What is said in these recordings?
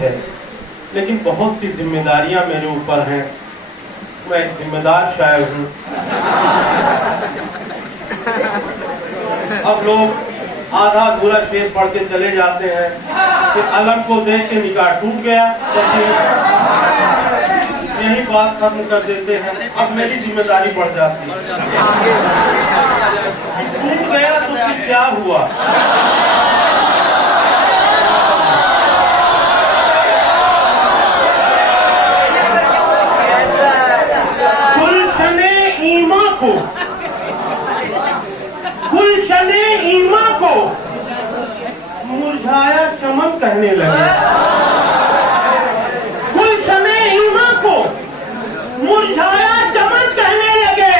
है, लेकिन बहुत सी जिम्मेदारियां मेरे ऊपर हैं। मैं जिम्मेदार शायर हूँ। अब लोग आधा अधूरा शेर पढ़ के चले जाते हैं कि अलग को देख के निकाह टूट गया, यही बात खत्म कर देते हैं। अब मेरी जिम्मेदारी बढ़ जाती है। टूट गया तो फिर क्या हुआ? गुलशने ईमा को मुरझाया चमन कहने लगे। गुलशने ईमा को मुरझाया चमन कहने लगे।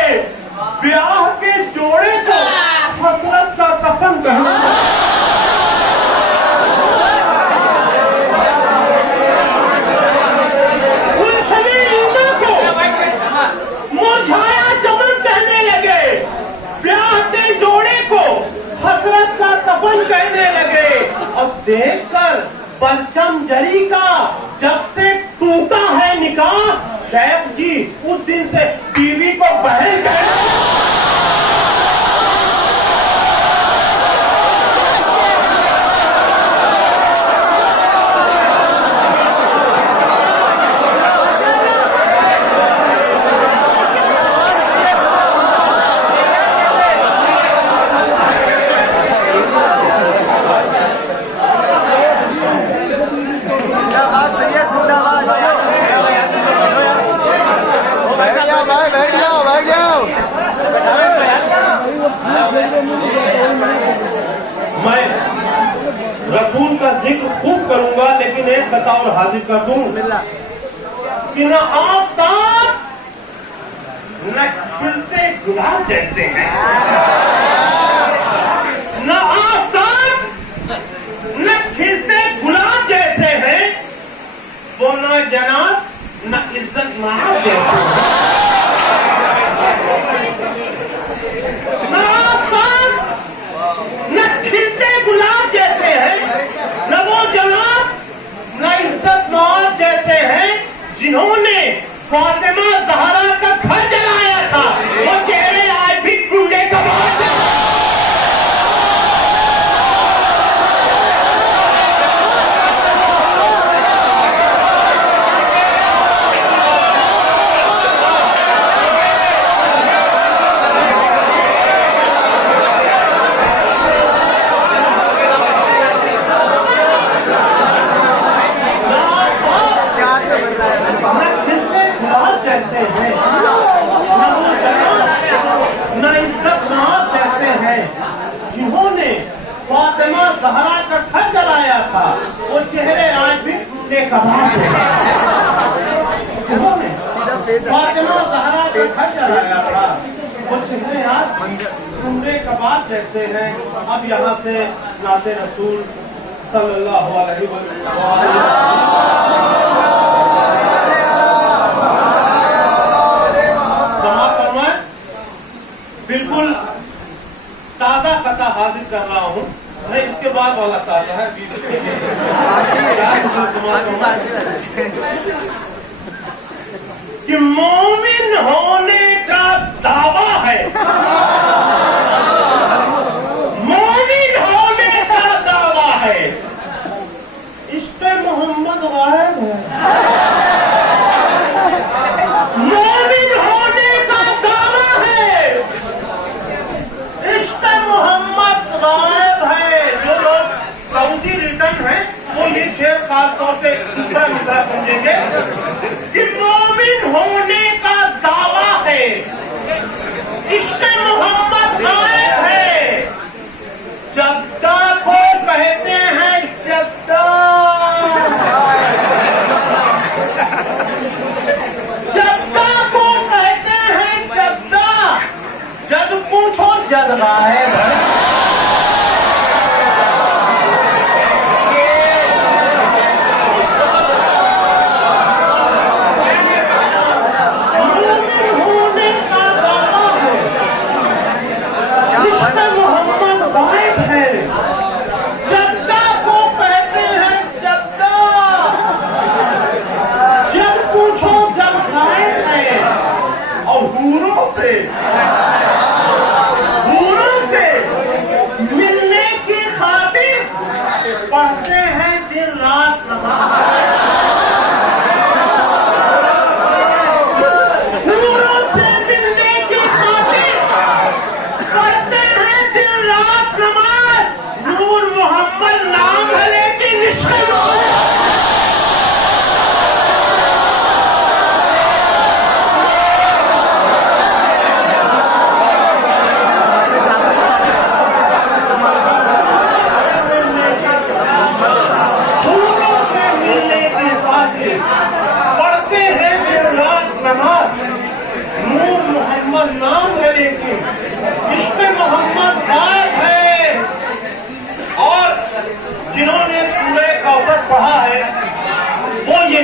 ब्याह के जोड़े को हसरत का कफन कहने लगे। गुलशने ईमा को मुरझाया चमन कहने लगे। ब्याह के जोड़े को हसरत का कफन कहने लगे। अब देखकर परचम जरी का जब से टूटा है निकाह, शैफ जी उस दिन से बीवी को बहन कहना। मैं रसूल का जिक्र खूब करूंगा, लेकिन एक बतौर हाजिर कर दूं कि न आफताब न खिलते गुलाब जैसे हैं, न आफताब न खिलते गुलाब जैसे हैं, वो न जनाब न इज्जत महाब जैसे हैं। न आफताब न खिलते गुलाब जैसे हैं, न वो जनाब न इज्जत महाब जैसे हैं जिन्होंने फातिमा ज़हरा का घर जलाया था। वो चेहरे आज भी कूड़े का बहुत है। जिन्होंने फातिमा ज़हरा का घर जलाया था, वो चेहरे आज भी टूटे कबाब हैं। जिन्होंने फातिमा ज़हरा का घर जलाया था, वो चेहरे आज टूटे कबाब जैसे हैं। अब यहाँ से नाते रसूल सल्लल्लाहु अलैहि वसल्लम बिल्कुल ताजा कथा हाजिर कर रहा हूँ। नहीं, इसके बाद वाला ताजा है। कि मोमिन होने का दावा है, मोमिन होने का दावा है, इश्क़ मोहम्मद गायब है। मोमिन होने का दावा है, इश्क़ मोहम्मद गायब है। जो लोग सऊदी रिटर्न हैं वो ये शेर खास तौर से दूसरा मिसरा समझेंगे कि मोमिन होने का दावा है, इश्क़ मोहम्मद गायब है। जद्दा को कहते हैं जद्दा।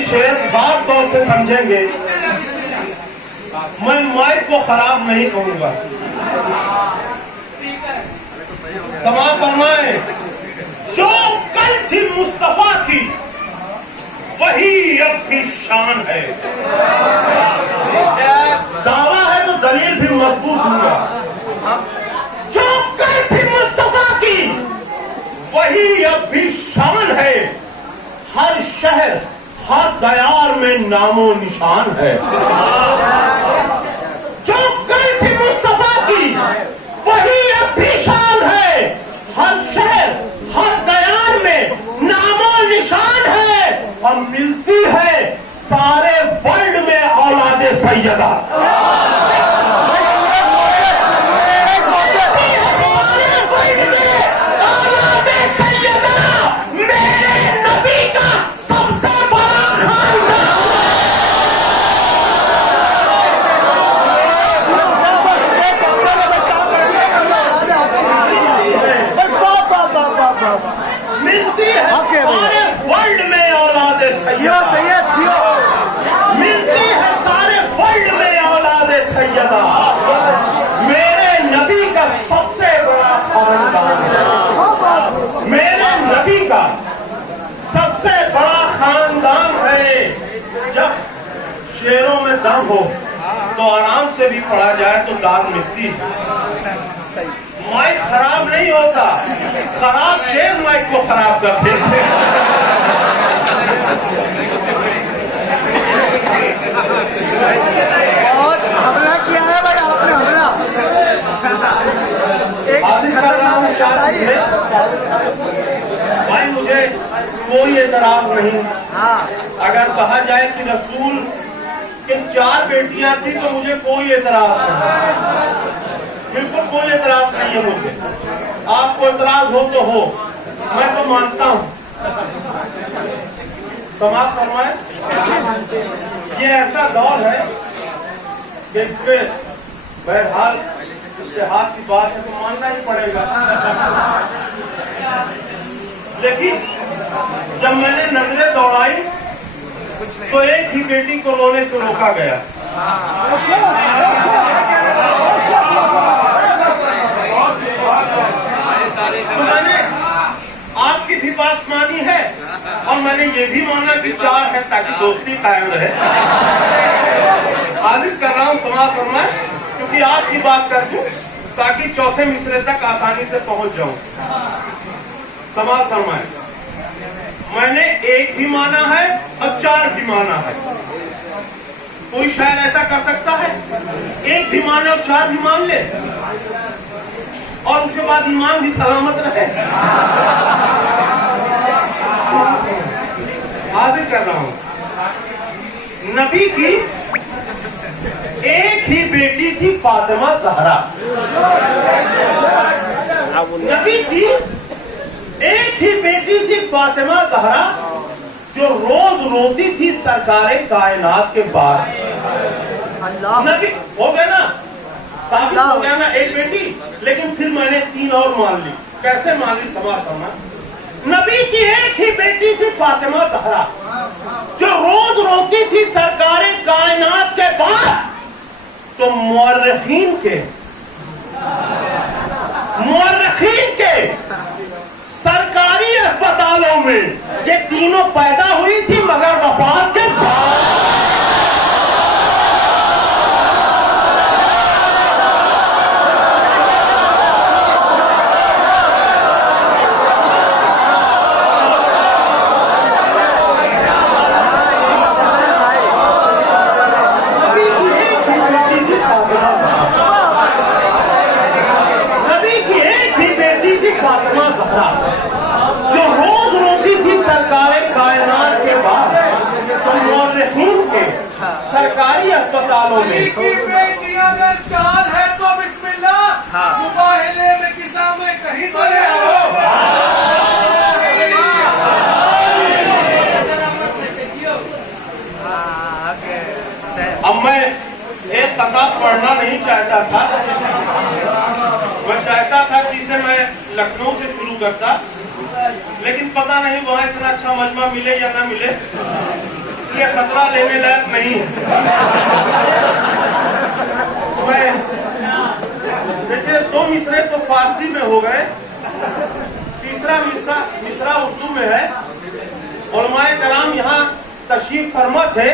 शेर साफ तौर से समझेंगे, मैं माइक को खराब नहीं कहूंगा। समाप्त फरमाए, जो कल थी मुस्तफा की वही अब भी शान है। दावा है तो दलील भी मजबूत होगा। जो कल थी मुस्तफा की वही अब भी शान है। हर शहर हर दयार में नामो निशान है। जो कल थी मुस्तफा की वही अब भी शान है। हर शहर हर दयार में नामो निशान है। और मिलती है सारे वर्ल्ड में औलादे सैयदा। मेरे नबी का सबसे बड़ा खानदान, मेरे नबी का सबसे बड़ा खानदान है। जब शेरों में दम हो तो आराम से भी पढ़ा जाए तो दाग मिलती है। माइक खराब नहीं होता, खराब शेर माइक को खराब कर देते। और हमला किया है भाई आपने, हमला एक भाई मुझे कोई एतराज नहीं। हाँ, अगर कहा जाए कि रसूल के 4 बेटियां थी तो मुझे कोई एतराज नहीं, बिल्कुल कोई एतराज नहीं है मुझे। आपको एतराज हो तो हो, मैं तो मानता हूँ। समाप्त फरमाए, ये ऐसा दौर है कि इसमें बहरहाल इत्तेहाद की बात है तो मानना ही पड़ेगा। लेकिन जब मैंने नजरें दौड़ाई तो एक ही बेटी को रोने से रोका गया। तो मैंने आपकी भी बात मानी है और मैंने ये भी माना कि 4 है ताकि दोस्ती कायम रहे। हाजिर कर रहा हूँ समाप्त फरमाए, क्योंकि आपकी बात कर दूं ताकि चौथे मिसरे तक आसानी से पहुंच जाऊं। समाप्त फरमाए, मैंने 1 भी माना है और 4 भी माना है। कोई शायर ऐसा कर सकता है 1 भी माने और 4 भी मान ले और उसके बाद ईमान भी सलामत रहे? हाजिर कर रहा हूं, नबी की एक ही बेटी थी फातिमा ज़हरा। नबी की एक ही बेटी थी फातिमा ज़हरा जो रोज रोती थी सरकारे कायनात के बाद। नबी हो गया ना, साबित हो गया ना एक बेटी। लेकिन फिर मैंने 3 और मान ली। कैसे मान ली? समाप्त करना। नबी की एक ही बेटी थी फातिमा ज़हरा जो रोज रोती थी सरकारे कायनात के बाद। तो मुअर्रिखीन के सरकारी अस्पतालों में ये तीनों पैदा हुई थी मगर वफात के बाद। जो रोज रोती थी सरकारे कायनात के बाद। तो मुअर्रिखीन के सरकारी अस्पतालों में बेटियां अगर 4 है तो बिस्मिल्लाह, मुबाहिले में किसा में कहीं तो ले आओ। अब मैं एक किताब पढ़ना नहीं चाहता था, मैं चाहता था कि इसे मैं लखनऊ से शुरू करता, लेकिन पता नहीं वहाँ इतना अच्छा मजमा मिले या ना मिले, इसलिए खतरा लेने लायक नहीं है। मैं देखिए 2 मिसरे तो फारसी में हो गए, तीसरा मिसरा उर्दू में है। उलमाए कराम यहाँ तशरीफ फरमा थे।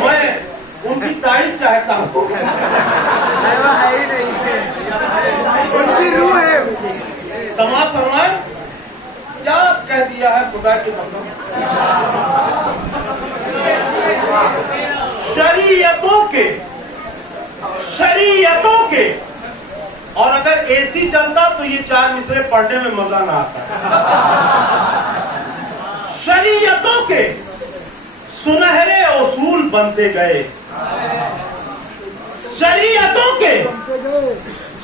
मैं उनकी तारीफ चाहता हूँ। है ही नहीं, उनकी रूह है। समा फरमाए, क्या कह दिया है खुदा के कसम। शरीयतों के और अगर एसी चलता तो ये 4 मिसरे पढ़ने में मजा ना आता। शरीयतों के सुनहरे उसूल बनते गए, शरीयतों के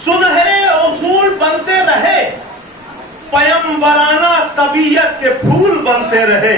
सुनहरे उसूल बनते रहे, पयंबराना तबीयत के फूल बनते रहे।